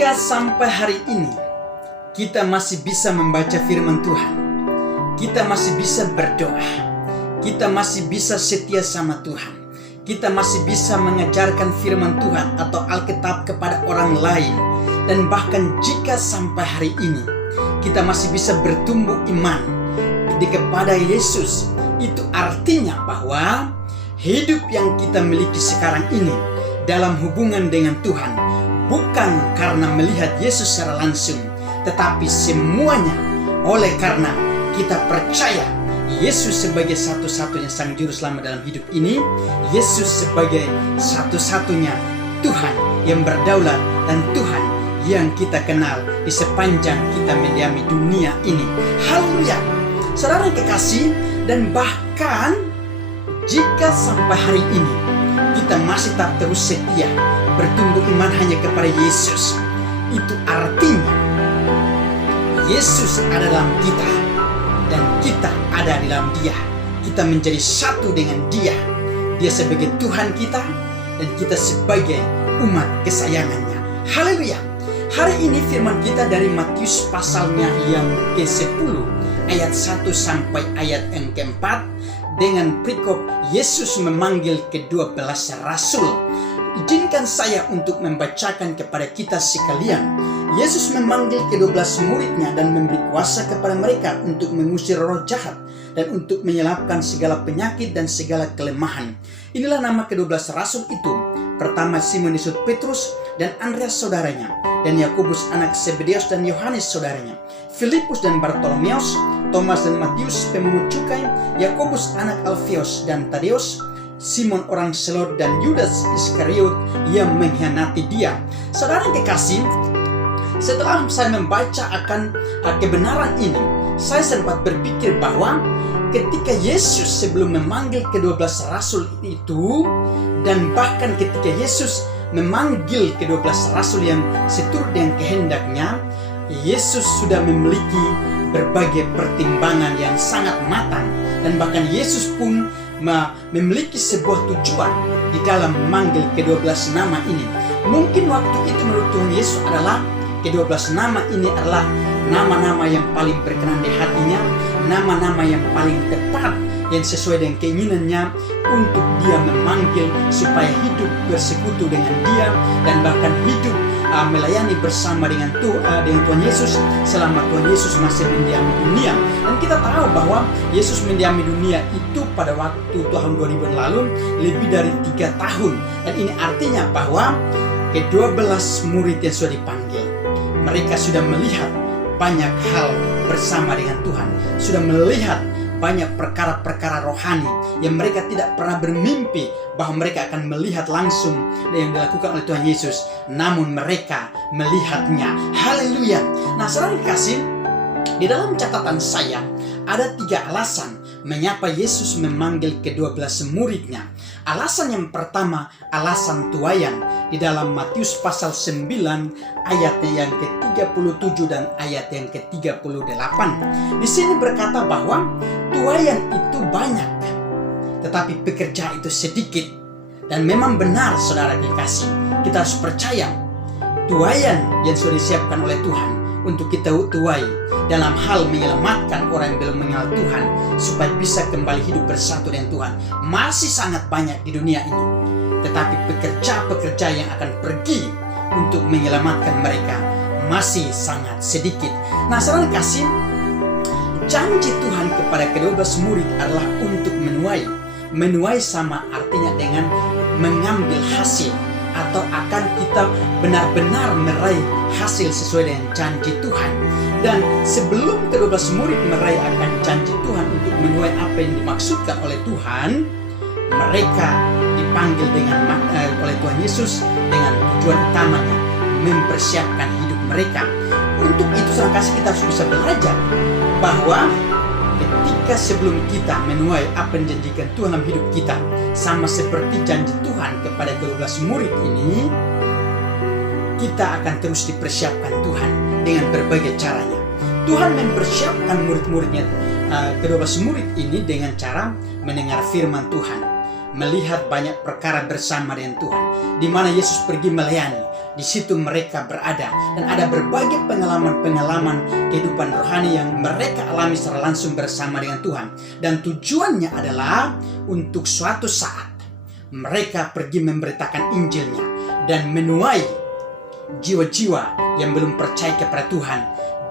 Jika sampai hari ini kita masih bisa membaca firman Tuhan, kita masih bisa berdoa, kita masih bisa setia sama Tuhan, kita masih bisa mengajarkan firman Tuhan atau Alkitab kepada orang lain, dan bahkan jika sampai hari ini kita masih bisa bertumbuh iman kepada Yesus, itu artinya bahwa hidup yang kita miliki sekarang ini dalam hubungan dengan Tuhan bukan karena melihat Yesus secara langsung, tetapi semuanya oleh karena kita percaya Yesus sebagai satu-satunya Sang Juru Selamat dalam hidup ini, Yesus sebagai satu-satunya Tuhan yang berdaulat dan Tuhan yang kita kenal di sepanjang kita mendiami dunia ini. Haleluya, saudara kekasih. Dan bahkan jika sampai hari ini kita masih tak terus setia bertumbuh iman hanya kepada Yesus, itu artinya Yesus ada dalam kita dan kita ada di dalam Dia. Kita menjadi satu dengan Dia. Dia sebagai Tuhan kita dan kita sebagai umat kesayangannya. Haleluya. Hari ini firman kita dari Matius pasalnya yang ke-10 ayat 1 sampai ayat yang ke-4 dengan perikop Yesus memanggil ke-12 rasul. Izinkan saya untuk membacakan kepada kita sekalian. Yesus memanggil ke-12 muridnya dan memberi kuasa kepada mereka untuk mengusir roh jahat dan untuk menyelapkan segala penyakit dan segala kelemahan. Inilah nama ke-12 rasul itu. Pertama, Simon disebut Petrus dan Andreas saudaranya, dan Yakobus anak Zebedeus dan Yohanes saudaranya, Filipus dan Bartolomeus, Thomas dan Matius pemungut cukai, Yakobus anak Alfeus dan Tadeus, Simon orang Selot dan Yudas Iskariot yang mengkhianati Dia. Saudara kekasih, setelah saya membaca akan kebenaran ini, saya sempat berpikir bahwa ketika Yesus sebelum memanggil ke-12 rasul itu, dan bahkan ketika Yesus memanggil ke-12 rasul yang seturut dengan kehendaknya, Yesus sudah memiliki berbagai pertimbangan yang sangat matang, dan bahkan Yesus pun memiliki sebuah tujuan di dalam memanggil ke-12 nama ini. Mungkin waktu itu menurut Tuhan Yesus adalah ke-12 nama ini adalah nama-nama yang paling berkenan di hatinya, nama-nama yang paling tepat yang sesuai dengan keinginannya untuk Dia memanggil supaya hidup bersekutu dengan Dia dan bahkan hidup melayani bersama dengan Tuhan Yesus selama Tuhan Yesus masih mendiami dunia. Dan kita tahu bahwa Yesus mendiami dunia itu pada waktu tahun 2000 lalu lebih dari 3 tahun. Dan ini artinya bahwa ke-12 murid yang sudah dipanggil, mereka sudah melihat banyak hal bersama dengan Tuhan, sudah melihat banyak perkara-perkara rohani yang mereka tidak pernah bermimpi bahwa mereka akan melihat langsung yang dilakukan oleh Tuhan Yesus, namun mereka melihatnya. Haleluya. Nah, saudara dikasih, di dalam catatan saya ada 3 alasan mengapa Yesus memanggil ke-12 muridnya. Alasan yang pertama, alasan tuayan di dalam Matius pasal 9 ayatnya yang ke-37 dan ayat yang ke-38. Di sini berkata bahwa tuayan itu banyak, tetapi pekerja itu sedikit. Dan memang benar, saudara kekasih, kita harus percaya tuayan yang sudah disiapkan oleh Tuhan untuk kita tuai dalam hal menyelamatkan orang yang belum mengenal Tuhan supaya bisa kembali hidup bersatu dengan Tuhan masih sangat banyak di dunia ini. Tetapi pekerja-pekerja yang akan pergi untuk menyelamatkan mereka masih sangat sedikit. Nah, saudara kasih, janji Tuhan kepada ke-12 murid adalah untuk menuai. Menuai sama artinya dengan mengambil hasil, atau akan kita benar-benar meraih hasil sesuai dengan janji Tuhan. Dan sebelum ke-12 murid meraih akan janji Tuhan untuk menuai apa yang dimaksudkan oleh Tuhan, mereka dipanggil oleh Tuhan Yesus dengan tujuan utamanya mempersiapkan hidup mereka. Untuk itu saudara kasih, kita harus bisa belajar bahwa ketika sebelum kita menuai apa yang dijanjikan Tuhan dalam hidup kita, sama seperti janji Tuhan kepada ke-12 murid ini, kita akan terus dipersiapkan Tuhan dengan berbagai caranya. Tuhan mempersiapkan murid-muridnya, ke-12 murid ini dengan cara mendengar firman Tuhan, melihat banyak perkara bersama dengan Tuhan, di mana Yesus pergi melayani. di situ mereka berada. Dan ada berbagai pengalaman-pengalaman kehidupan rohani yang mereka alami secara langsung bersama dengan Tuhan. Dan tujuannya adalah untuk suatu saat mereka pergi memberitakan Injilnya dan menuai jiwa-jiwa yang belum percaya kepada Tuhan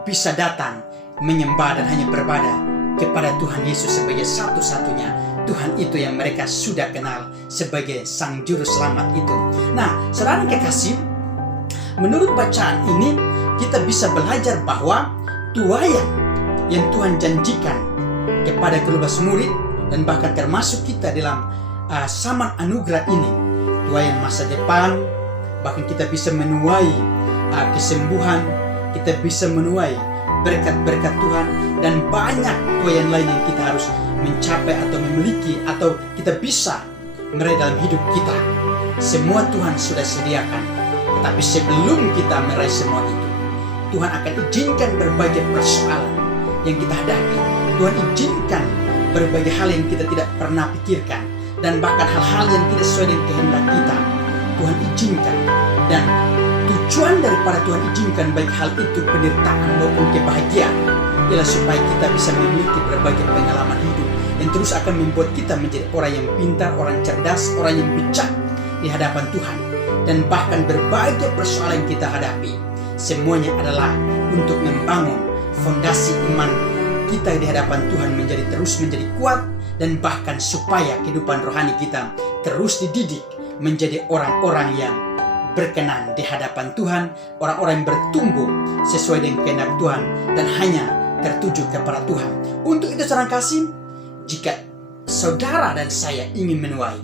bisa datang menyembah dan hanya beribadah kepada Tuhan Yesus sebagai satu-satunya Tuhan itu yang mereka sudah kenal sebagai Sang Juru Selamat itu. Nah, saudara kekasih, menurut bacaan ini kita bisa belajar bahwa tuaian yang Tuhan janjikan kepada ke-12 murid dan bahkan termasuk kita dalam zaman anugerah ini, tuaian masa depan, bahkan kita bisa menuai kesembuhan, kita bisa menuai berkat-berkat Tuhan, dan banyak tuaian lain yang kita harus mencapai atau memiliki atau kita bisa meraih dalam hidup kita. Semua Tuhan sudah sediakan, tetapi sebelum kita meraih semua itu, Tuhan akan izinkan berbagai persoalan yang kita hadapi. Tuhan izinkan berbagai hal yang kita tidak pernah pikirkan, dan bahkan hal-hal yang tidak sesuai dengan kehendak kita Tuhan izinkan. Dan tujuan daripada Tuhan izinkan baik hal itu penderitaan maupun kebahagiaan ialah supaya kita bisa memiliki berbagai pengalaman hidup yang terus akan membuat kita menjadi orang yang pintar, orang cerdas, orang yang bijak di hadapan Tuhan. Dan bahkan berbagai persoalan yang kita hadapi, semuanya adalah untuk membangun fondasi iman kita di hadapan Tuhan terus menjadi kuat, dan bahkan supaya kehidupan rohani kita terus dididik menjadi orang-orang yang berkenan di hadapan Tuhan, orang-orang yang bertumbuh sesuai dengan kehendak Tuhan dan hanya tertuju kepada Tuhan. Untuk itu saudara kasih, jika saudara dan saya ingin menuai,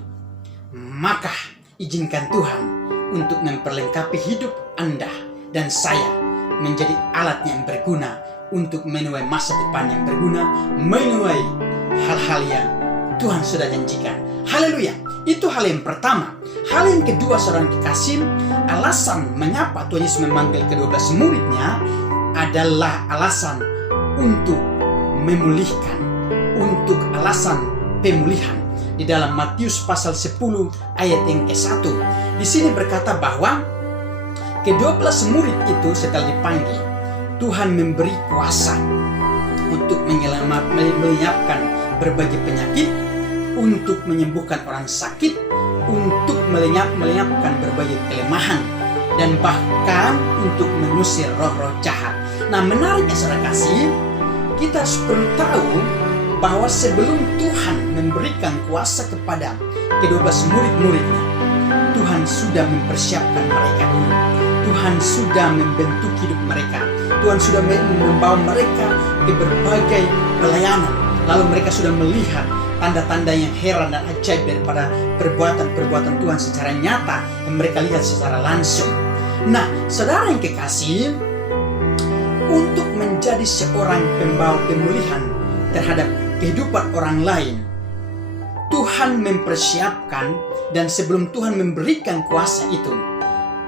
maka izinkan Tuhan untuk memperlengkapi hidup Anda dan saya menjadi alat yang berguna untuk menuai masa depan yang berguna, menuai hal-hal yang Tuhan sudah janjikan. Haleluya. Itu hal yang pertama. Hal yang kedua, saudara kekasih, alasan mengapa Tuhan Yesus memanggil ke-12 muridnya adalah alasan untuk memulihkan, untuk alasan pemulihan. Di dalam Matius pasal 10 ayat yang ke-1, di sini berkata bahwa ke-12 murid itu setelah dipanggil, Tuhan memberi kuasa untuk menyiapkan berbagai penyakit, untuk menyembuhkan orang sakit, untuk melenyapkan berbagai kelemahan, dan bahkan untuk mengusir roh-roh jahat. Nah, menariknya saudara kasih, kita harus perlu tahu bahwa sebelum Tuhan memberikan kuasa kepada ke-12 murid-muridnya, Tuhan sudah mempersiapkan mereka dulu. Tuhan sudah membentuk hidup mereka. Tuhan sudah membawa mereka ke berbagai pelayanan. Lalu mereka sudah melihat tanda-tanda yang heran dan ajaib daripada perbuatan-perbuatan Tuhan secara nyata yang mereka lihat secara langsung. Nah, saudara yang kekasih, untuk menjadi seorang pembawa pemulihan terhadap kehidupan orang lain, Tuhan mempersiapkan, dan sebelum Tuhan memberikan kuasa itu,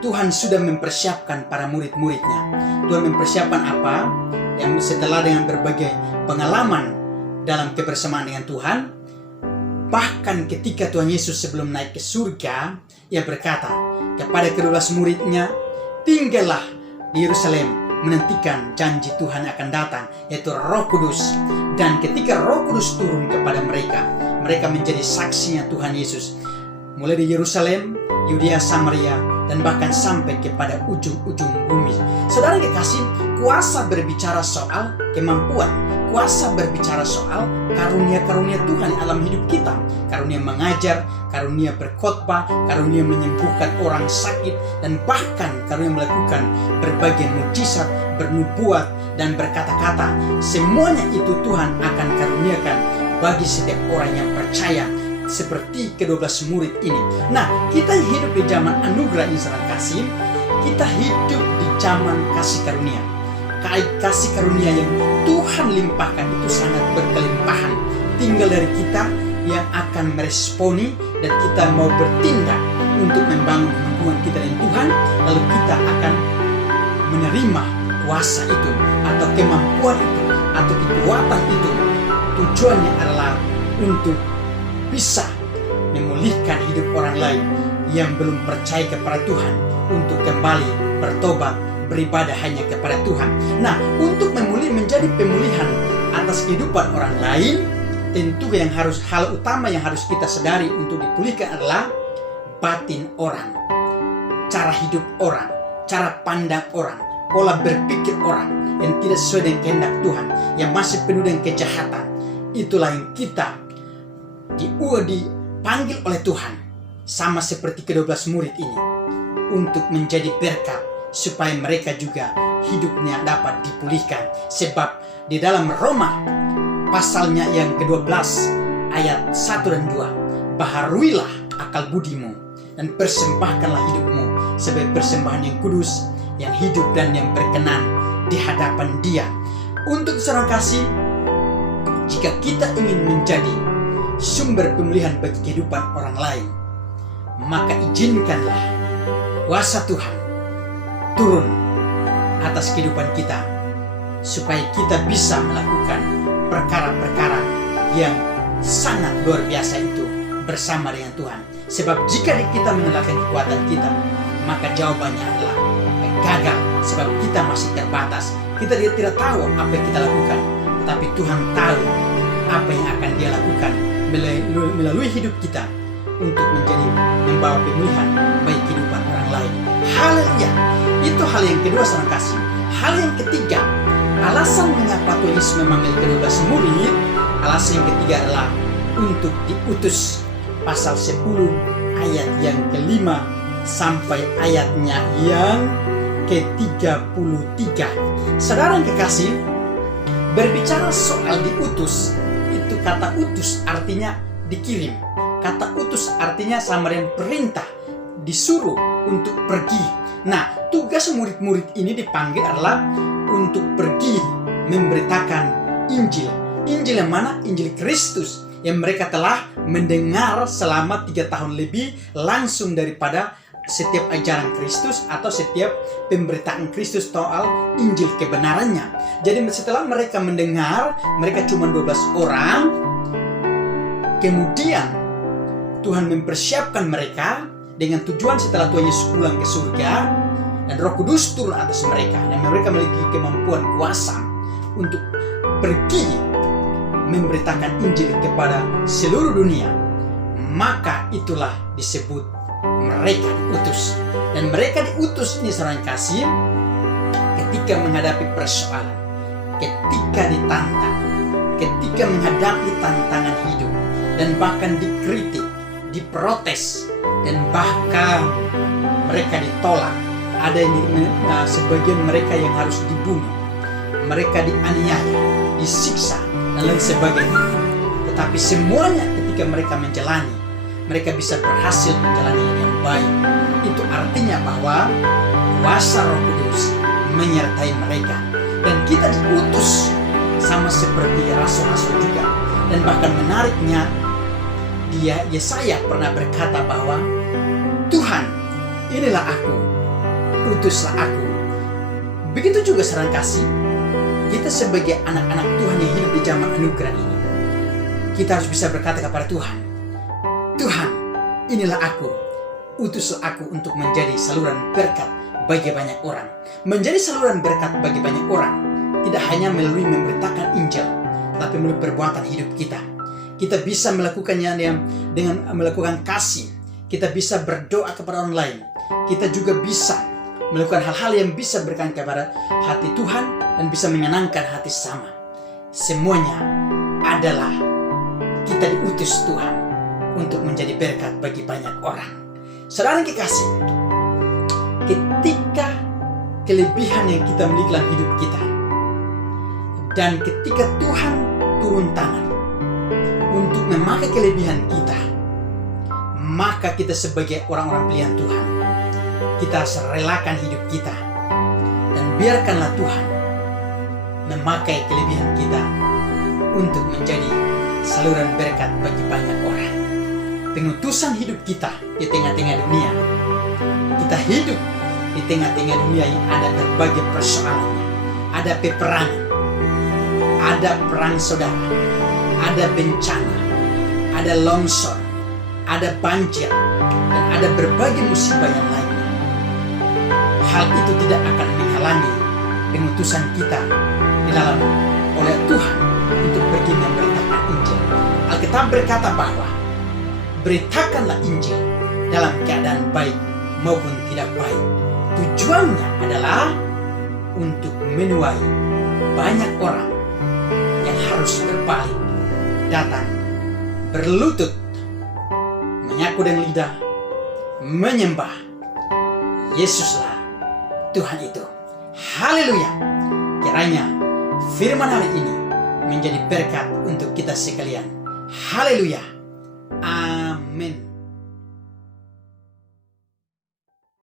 Tuhan sudah mempersiapkan para murid-muridnya. Tuhan mempersiapkan apa? Yang setelah dengan berbagai pengalaman dalam kebersamaan dengan Tuhan, bahkan ketika Tuhan Yesus sebelum naik ke surga, Ia berkata kepada ke-12 muridnya, tinggallah di Yerusalem menantikan janji Tuhan akan datang, yaitu Roh Kudus. Dan ketika Roh Kudus turun kepada mereka, mereka menjadi saksinya Tuhan Yesus, mulai di Yerusalem, Yudea, Samaria, dan bahkan sampai kepada ujung-ujung bumi. Saudara kekasih, kuasa berbicara soal kemampuan, kuasa berbicara soal karunia-karunia Tuhan dalam hidup kita. Karunia mengajar, karunia berkhotbah, karunia menyembuhkan orang sakit, dan bahkan karunia melakukan berbagai mukjizat, bernubuat, dan berkata-kata. Semuanya itu Tuhan akan karuniakan bagi setiap orang yang percaya, seperti ke-12 murid ini. Nah, kita hidup di zaman anugerah Insan kasih, kita hidup di zaman kasih karunia. Kasih karunia yang Tuhan limpahkan itu sangat berkelimpahan. Tinggal dari kita yang akan meresponi, dan kita mau bertindak untuk membangun hubungan kita dengan Tuhan, lalu kita akan menerima kuasa itu, atau kemampuan itu, atau kekuatan itu. Tujuannya adalah untuk bisa memulihkan hidup orang lain yang belum percaya kepada Tuhan untuk kembali bertobat, beribadah hanya kepada Tuhan. Nah, untuk menjadi pemulihan atas kehidupan orang lain, tentu hal utama yang harus kita sadari untuk dipulihkan adalah batin orang, cara hidup orang, cara pandang orang, pola berpikir orang yang tidak sesuai dengan kehendak Tuhan, yang masih penuh dengan kejahatan. Itulah yang kita dipanggil oleh Tuhan, sama seperti ke-12 murid ini, untuk menjadi berkat supaya mereka juga hidupnya dapat dipulihkan. Sebab di dalam Roma pasalnya yang ke-12 ayat 1 dan 2, baharuilah akal budimu dan persembahkanlah hidupmu sebagai persembahan yang kudus, yang hidup dan yang berkenan di hadapan Dia. Untuk saudara kasih, jika kita ingin menjadi sumber pemulihan bagi kehidupan orang lain, maka izinkanlah kuasa Tuhan turun atas kehidupan kita, supaya kita bisa melakukan perkara-perkara yang sangat luar biasa itu bersama dengan Tuhan. Sebab jika kita menggunakan kekuatan kita, maka jawabannya adalah gagal, sebab kita masih terbatas. Kita tidak tahu apa yang kita lakukan, tetapi Tuhan tahu apa yang akan Dia lakukan melalui hidup kita untuk membawa pemulihan bagi kehidupan orang lain. Haleluya. Itu hal yang kedua, saudara kasih. Hal yang ketiga, alasan mengapa Tuhan Yesus memanggil ke-12 murid, alasan yang ketiga adalah untuk diutus. Pasal 10 ayat yang ke-5 sampai ayatnya yang ke-33. Saudara yang kekasih, berbicara soal diutus, itu kata utus artinya dikirim. Kata utus artinya sama dengan perintah, disuruh untuk pergi. Nah, tugas murid-murid ini dipanggil adalah untuk pergi memberitakan Injil. Injil yang mana? Injil Kristus yang mereka telah mendengar selama 3 tahun lebih langsung daripada setiap ajaran Kristus atau setiap pemberitaan Kristus soal Injil kebenarannya. Jadi setelah mereka mendengar, mereka cuma 12 orang, kemudian Tuhan mempersiapkan mereka dengan tujuan setelah Tuhan Yesus pulang ke surga dan Roh Kudus turun atas mereka, dan mereka memiliki kemampuan kuasa untuk pergi memberitakan Injil kepada seluruh dunia. Maka itulah disebut mereka diutus. Dan mereka diutus ini, saudara kasih, ketika menghadapi persoalan, ketika ditantang, ketika menghadapi tantangan hidup, dan bahkan dikritik, diprotes, dan bahkan mereka ditolak. Ada sebagian mereka yang harus dibunuh, mereka dianiaya, disiksa, dan lain sebagainya. Tetapi semuanya ketika mereka menjalani, mereka bisa berhasil menjalani yang baik. Itu artinya bahwa kuasa Roh Kudus menyertai mereka. Dan kita diutus sama seperti rasul-rasul juga. Dan bahkan menariknya, Yesaya pernah berkata bahwa Tuhan, inilah aku, utuslah aku. Begitu juga saudara kasih, kita sebagai anak-anak Tuhan yang hidup di zaman anugerah ini, kita harus bisa berkata kepada Tuhan, Tuhan, inilah aku, utuslah aku untuk menjadi saluran berkat bagi banyak orang. Menjadi saluran berkat bagi banyak orang tidak hanya melalui memberitakan Injil, tapi melalui perbuatan hidup kita. Kita bisa melakukannya dengan melakukan kasih. Kita bisa berdoa kepada orang lain. Kita juga bisa melakukan hal-hal yang bisa berkenan kepada hati Tuhan dan bisa menyenangkan hati sama. Semuanya adalah kita diutus Tuhan untuk menjadi berkat bagi banyak orang. Saudara yang kekasih, ketika kelebihan yang kita miliki dalam hidup kita, dan ketika Tuhan turun tangan untuk memakai kelebihan kita, maka kita sebagai orang-orang pilihan Tuhan, kita harus relakan hidup kita dan biarkanlah Tuhan memakai kelebihan kita untuk menjadi saluran berkat bagi banyak orang. Pengutusan hidup kita di tengah-tengah dunia, kita hidup di tengah-tengah dunia yang ada berbagai persoalannya, ada peperangan, ada perang saudara, ada bencana, ada longsor, ada banjir, dan ada berbagai musibah yang lainnya. Hal itu tidak akan menghalangi pengutusan kita di dalam oleh Tuhan untuk pergi memberitakan Injil. Alkitab berkata bahwa beritakanlah Injil dalam keadaan baik maupun tidak baik. Tujuannya adalah untuk menuai banyak orang yang harus berbalik, datang, berlutut, menyaku dengan lidah, menyembah Yesuslah Tuhan itu. Haleluya. Kiranya firman hari ini menjadi berkat untuk kita sekalian. Haleluya. Amin.